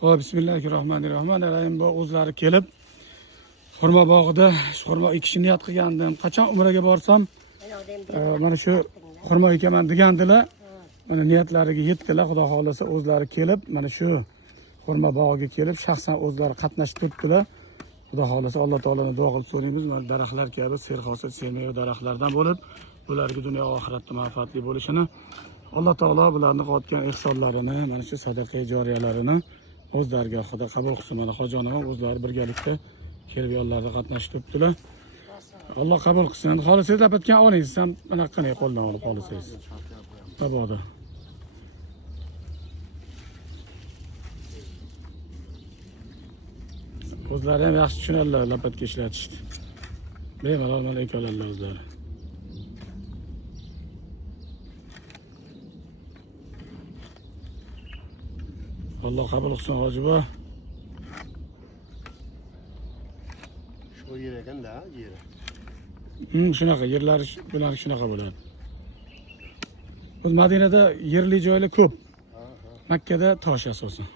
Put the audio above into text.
Xo'p, bismillahirrohmanirrohim. Bu o'zlari kelib, xurmo bog'ida xurmo ekishni niyat qilgandim. Qachon umraga borsam, mana shu xurmo ekaman degandilar. Mana niyatlariga yetdilar. Xudo xolasa o'zlari kelib, mana shu xurmo bog'iga kelib, shaxsan o'zlari qatnashib turibdilar. Xudo xolasa Alloh taoladan duo qilib so'raymiz. Mana daraxtlar kabi serhosil sermeva daraxtlardan bo'lib, ularga dunyo va oxiratda manfaatli bo'lishini Alloh taolo bularni qilayotgan ehsonlarini, mana shu sadaqa joriyalarini o'z dargohida qabul qilsin. Mana hojonim ham o'zlari birgalikda kelib yonlarida qatnashib turibdilar. Alloh qabul qilsin. Xohlasangiz lapatgan olingiz ham mana qanday qo'ldan olib xohlasangiz. Taboda. O'zlari ham yaxshi tushunadilar lapatga ishlatishni. Bemalol mana ekoladilar o'zlari. Alloh qabul qilsin hojiba. Shu yer ekanda, yer. Shunaqa yerlari bilan shunaqa bo'ladi. Biz Madinada yerli joylar ko'p. Makkada tosh asosan.